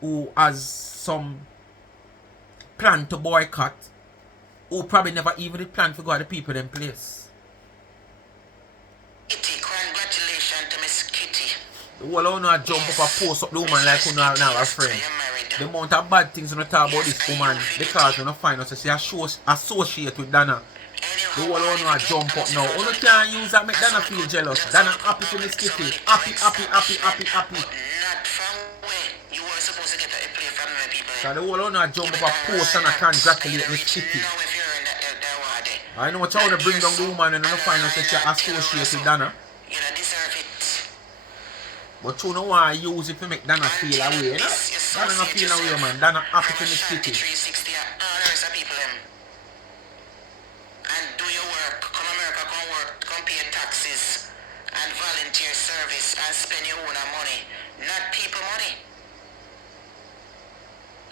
who has some plan to boycott, who probably never even plan to go to the people in place. Kitty, congratulations to Miss Kitty. The whole of a jump up and post up the woman like you now a friend. The amount of bad things you know talk about this woman because you know find out she associate with Donna. The whole of a jump up now. You can't use that make Donna feel jealous. Donna happy for Miss Kitty. Happy. Not from where you were supposed to get a play from the people. So the whole of a jump up and post and congratulate Miss Kitty. I know what you want to bring down the woman and you find out that she associate with Donna. You don't deserve it. But you know why I use it to make Donna feel away, you know? Donna not feel away, man. Donna happy for Miss Kitty. 360 hours of people and do your work. Come America, come work, come pay taxes and volunteer service and spend your own money. Not people money.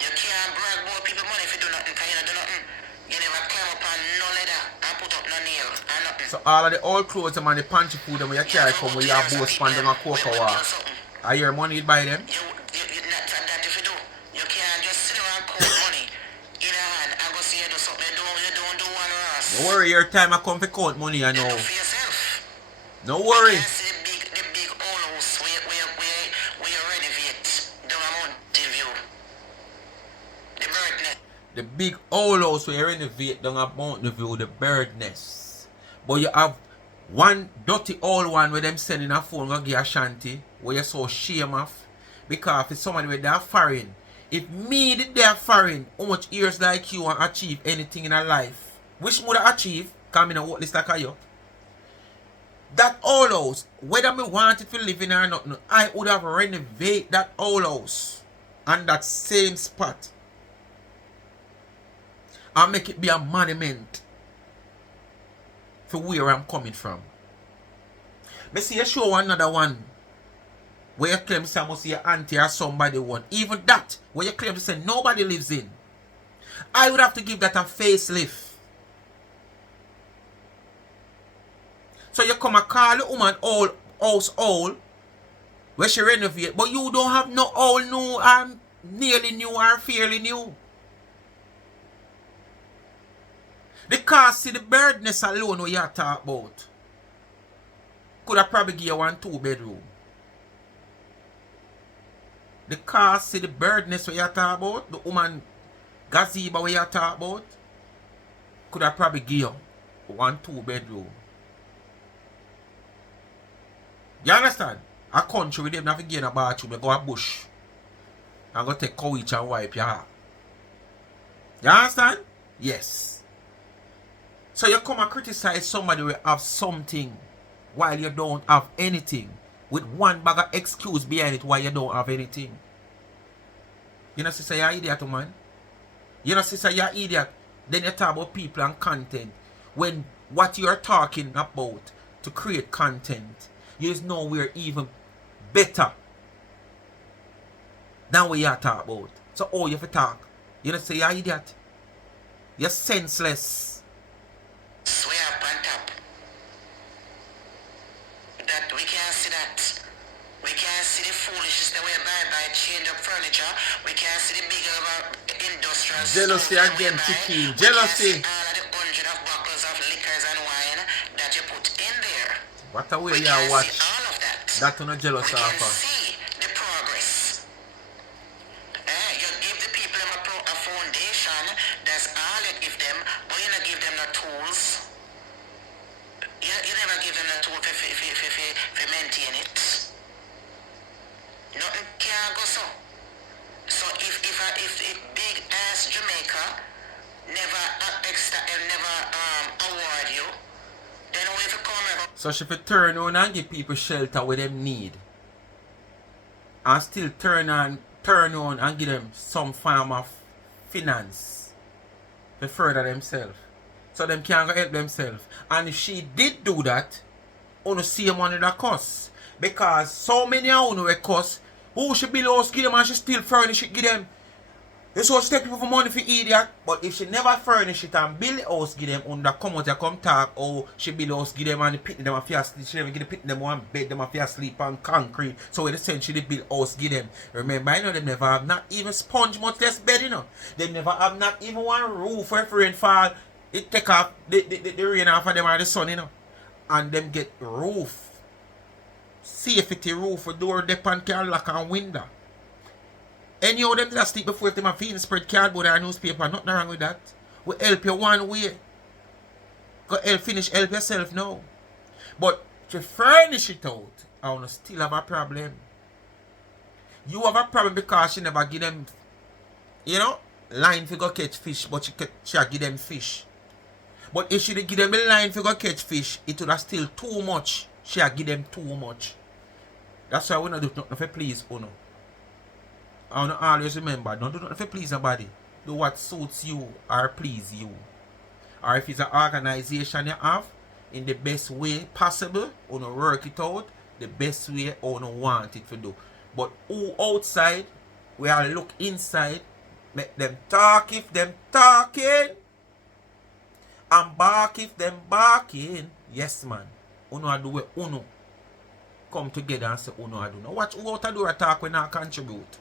You can't brag about people money if you do nothing, because you don't do nothing. You never climb up on no ladder and put up no nail and nothing. So all of the old clothes and the pantry food and when you carry come where you have both spending on cocoa war. Are your money you buy them? You not that if you do. You can't just sit around cold money in a hand and go see you do something. You don't do one else. Don't worry, your time I come for count money, I know. You do for yourself. Don't worry. You see the big old house where you renovate down a mountain view. The bird nest. The big old house where you renovate down a mountain view, the bird nest. But you have one dirty old one where them sending a phone go give a shanty where you're so shame of. Because if it's somebody where they're foreign, if me did they're foreign, how much years like you want achieve anything in a life? Which would I achieve? Come in a what list like you. That old house, whether me want it to live in or not, I would have renovate that old house on that same spot. And make it be a monument for where I'm coming from. Me see you show another one where you claim to must see your auntie or somebody one. Even that, where you claim to say nobody lives in. I would have to give that a facelift. So you come and call the woman old house old where she renovate, but you don't have no old new or nearly new or fairly new. The cost of the bird nest alone what you talk about could have probably give you 1 2-bedroom. The cost of the bird nest what you talk about, the woman gazebo what you talk about, could have probably give you 1 2-bedroom. You understand? A country with them not gain a bathroom, they go a bush and go take couch and wipe your hair. You understand? Yes. So you come and criticize somebody who have something while you don't have anything, with one bag of excuse behind it why you don't have anything. You know, sister, you're an idiot, man. You know, sister, you're an idiot. Then you talk about people and content. When what you're talking about to create content is nowhere even better than what you're talking about. So, oh, you have to talk. You know, say you're an idiot. You're senseless. Swear up on top. That we can't see that. We can't see the foolishness that we buy change up furniture. We can't see the big industrial jealousy again, Chucky. Jealousy. All of the 100 of bottles of liquors and wine that you put in there. What a way We you can watch. see all of that. That on a jealous We can offer. see the progress. You give the people a foundation, that's all you give them, but you don't give them the tools. You never give them the tool to maintain it. Nothing can go so. So if big ass Jamaica never award you, then we have to come here. So she could turn on and give people shelter where them need. And still turn on and give them some form of finance to further themselves. So them can't go help themselves. And if she did do that, uno see money that Cuss. Because so many of uno cuss, who she build house give them and she still furnish it give them. You so take people for money for idiot, but if she never furnish it and build the house give them, under come out and come talk, oh she build house give them and the pit them a fear sleep, she never give the pit them one bed, them a fear sleep on concrete. So in the sense she build house give them. Remember, I know them never have not even sponge, much less bed, you know. They never have not even one roof where if rain fall, it take off the rain off of them or the sun, you know. And them get roof. Safety roof with door dep and can lock and window. Any of them that sleep before if them have feeding spread cardboard or newspaper, nothing wrong with that. We help you one way. Go help finish, help yourself now. But to furnish it out, I wanna still have a problem. You have a problem because she never give them, you know, line for go catch fish, but she give them fish. But if she did give them the line for go catch fish, it would have still too much. She give them too much. That's why we don't do nothing for please Uno. I want to always remember, don't do nothing for please nobody. Do what suits you or please you. Or if it's an organization you have, in the best way possible, Uno work it out, the best way Uno want it to do. But who outside, we all look inside, make them talk if them talking, and bark if them barking. Yes man, Uno do what Uno come together and say Uno do. Now watch who out do a talk when I contribute.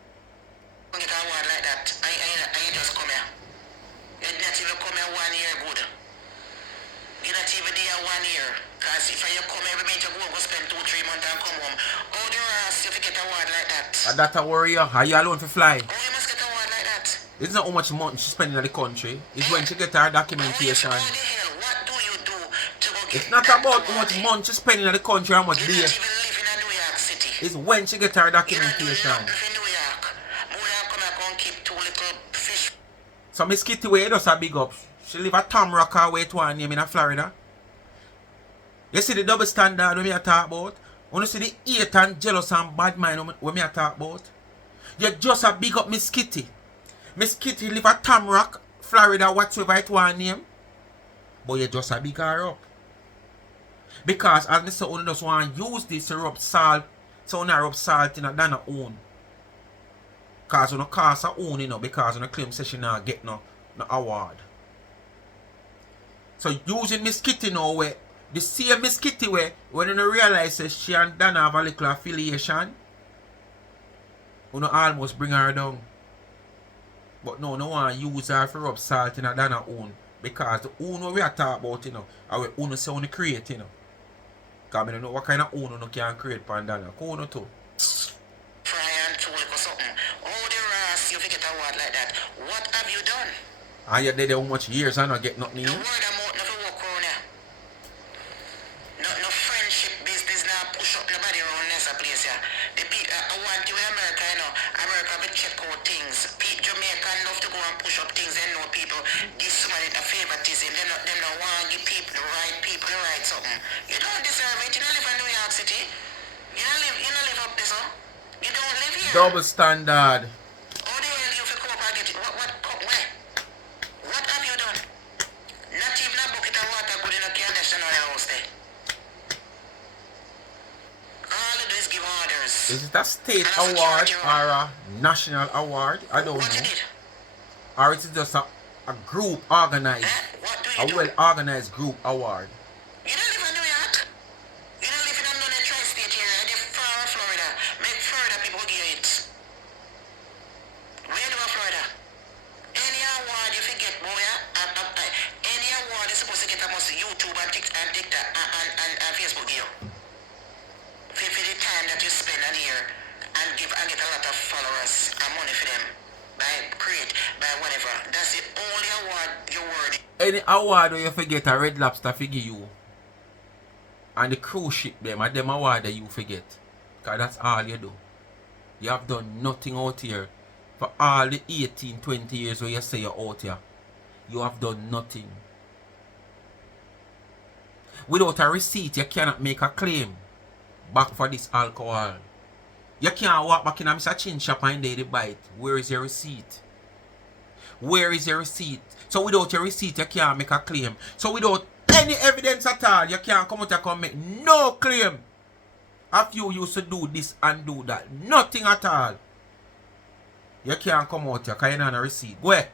Get a word like that, I just come here. You not even come here 1 year good. You not even there 1 year. Because if you come every minute you go spend 2-3 months and come home. How do you ask if you get a word like that? And that a worry you? Are you alone for fly? Oh, you must get a word like that. It's not how much money she spending in the country. It's when she get her documentation. How the hell? What do you do to go get It's not that about how award? much money she spending in the country, how much You beer. not even live in a New York City. It's when she get her You not do documentation. nothing for New York. More than come here and keep 2 little fish. So Miss Kitty way does a big up. She live at Tom Rocker way to her name in Florida. You see the double standard when me a talk about? When you see the hate and jealous and bad mind when me a talk about? You just a big up Miss Kitty. Miss Kitty live at Tom Rock, Florida, whatsoever it was name. But you just a big her up. Because as me say, only just want to use this to rub salt. So when I rub salt in a Donna own. Because when I cost her own, you know, because when I claim say she not get no award. So using Miss Kitty now where the same Miss Kitty way when you realize that she and Donna have a little affiliation, you almost bring her down. But no want to use her for rub salt in a Donna own. Because the own we are talking about, you know, and we own say on create, you know. Because I don't know what kind of own you can create for Donna. Own too. Fry and tool or something. How the ras you forget a word like that? What have you done? And you did how much years and not get nothing The in? word of mouth never walk around here. No friendship business now push up nobody around this place here. The people I want you in America, you know. America will check out things. Jamaican love to go and push up things and know people. Give somebody a favoritism. They don't want to give people the right something. You don't deserve it. You don't live in New York City. You don't live up there, so. You don't live here. Double standard. How the hell you come up and get it? Where? What have you done? Not even a bucket of water good enough to understand our house there. All you do is give orders. Is it a state And a award security or a national award? I don't What you know. did? Or is it just a group organized? What do A you do? well organized group award? You don't live in New York. You don't live in a tri-state area. They're far in Florida. Make Florida people give you it. Where do you Florida? Any award you forget, boy, any award is supposed to get almost YouTube and TikTok and Facebook give you. For the time that you spend on here and get a lot of followers and money for them. By whatever. That's the only award you're worthy. Any award where you forget a Red Lobster figure you and the cruise ship them and them award that you forget. Because that's all you do. You have done nothing out here. For all the 18, 20 years where you say you're out here. You have done nothing. Without a receipt, you cannot make a claim back for this alcohol. You can't walk back in a Mr. Chin shop and they buy it. Where is your receipt? Where is your receipt? So without your receipt, you can't make a claim. So without any evidence at all, you can't come out and come make no claim. If you used to do this and do that, nothing at all, you can't come out here because you don't have a receipt. Go ahead.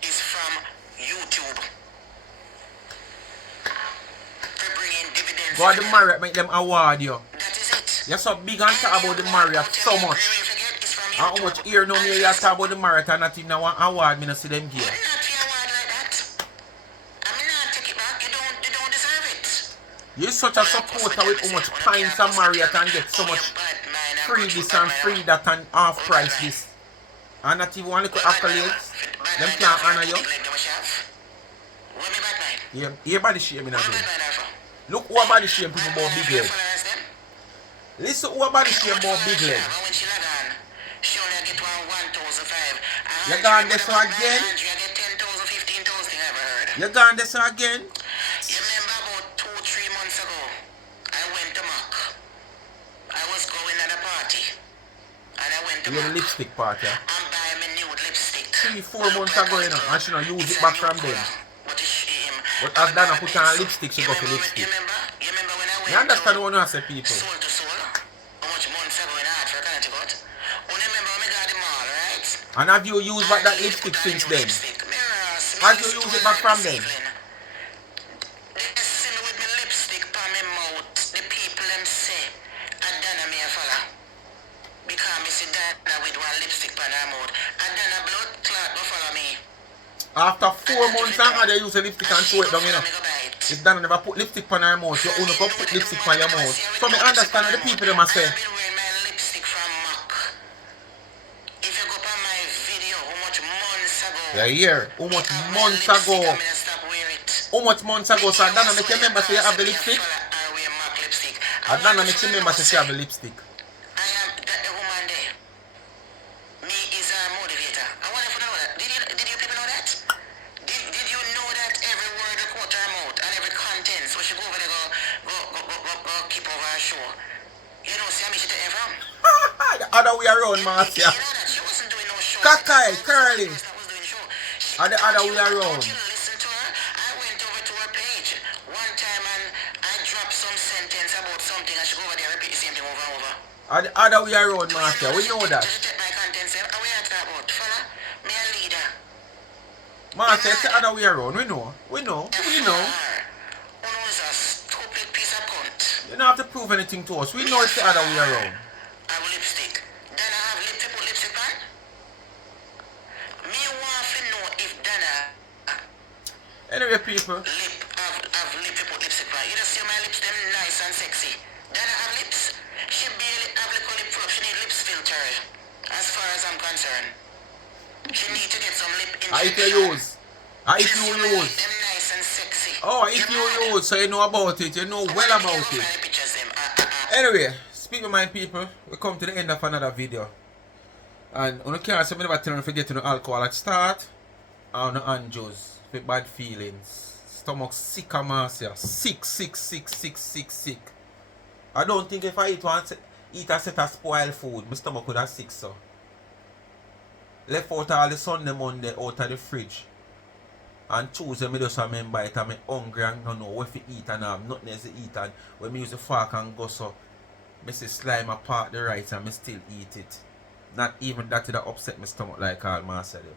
Is from YouTube. For bringing dividends. Go to the Marriott, make them award you. That is it. You're so big and talk about the Marriott so much. And how much ear no me you talk about the Marriott and not even one award, me not see them give. Not your award like that. I mean, not take it back. You don't deserve it. You're such a supporter with how much pints and Marriott and get so much free this and free that and half price this. And not even one little accolades. Them can't honor you. Yeah, your body shame in a game. Look who body shame people about big leg. Listen who body shame about big leg. You gone this one again? You gone this one again? You remember about 2-3 months ago, I went to Mac. I was going at a party. And I went to You Mac. the lipstick party. I'm buying my nude lipstick. 3-4 months ago, you know, and she don't use it back from them. What is shame? But as Donna put on lipstick, she go for lipstick. You remember when I went You understand what I say, people? Soul to Soul? How much months ago in Hartford, Connecticut? You remember when I got the mall, right? And have you used back that lipstick since then? Have you used it back from them? They see me with my lipstick on my mouth. The people them say, and Donna me a follow. Because me see Donna with one lipstick on her mouth. And Donna blood clot go follow me. After 4 months and they use a lipstick and show it down, you know. If Donna never put lipstick on her mouth, you only go put lipstick on your mouth. So me understand what the people them a say. I've been wearing my lipstick from Mac. If you go on my video, how much months ago? Yeah, here. How much months ago? How much months ago? So Donna make you remember say you have the lipstick? And Donna make you remember say she have the lipstick. I am the woman there. Me is a motivator. I want you to know that. Did you people know that? Did you know that every word we quote her mouth and every content, so she go over there go keep over her show. You know, see how me she take it from? The other way around, Marcia. You know that she wasn't doing no show. Kakai, curly. That was doing show. And the other way around. You listen to her. I went over to her page one time and I dropped some sentence about something and she go over there and repeat the same thing over and over. And the other way around, Marcia. We know that. Just take my content, say, what you talk about? Fella, me a leader. Marcia, it's the other way around. We know. We know. We know. Uno is a stupid piece of cunt. You don't have to prove anything to us. We know it's the other way around. I have lipstick. Then I have lip to put lipstick on. Me want to know if Donna Anyway, people. have lip to put lipstick on. You just see my lips, them nice and sexy. Donna have lips. She barely have little lip full up. She need lips filter. As far as I'm concerned. She need to get some lip If injection. you use. If See you my lip, use. them nice and sexy. Oh, if you use, so you know about it. You know well about it. Pictures them. Anyway, speak of my people, we come to the end of another video. And on the can't say me never tell you to get no alcohol at start. Or no anjos with bad feelings. Stomach sick a Marcia. Sick. I don't think if I eat a set of spoiled food, my stomach would have sick so. Left out all the Sunday, Monday out of the fridge. And Tuesday, I just remember it and I'm hungry and don't know what to eat and I have nothing else to eat. And when I use the fork and go so, I see slime apart the rice and I still eat it. Not even that to upset my stomach like all Marcia them.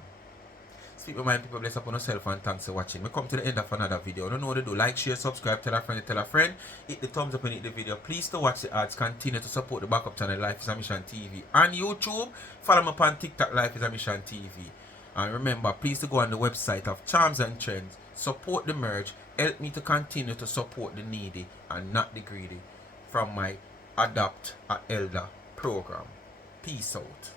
Speak with my people, bless upon yourself and thanks for watching. We come to the end of another video. Don't know what to do. Like, share, subscribe, tell a friend. Hit the thumbs up and hit the video. Please to watch the ads. Continue to support the backup channel Life is a Mission TV. And YouTube, follow me upon TikTok Life is a Mission TV. And remember, please to go on the website of Charms and Trends. Support the merge. Help me to continue to support the needy and not the greedy. From my Adopt a Elder program. Peace out.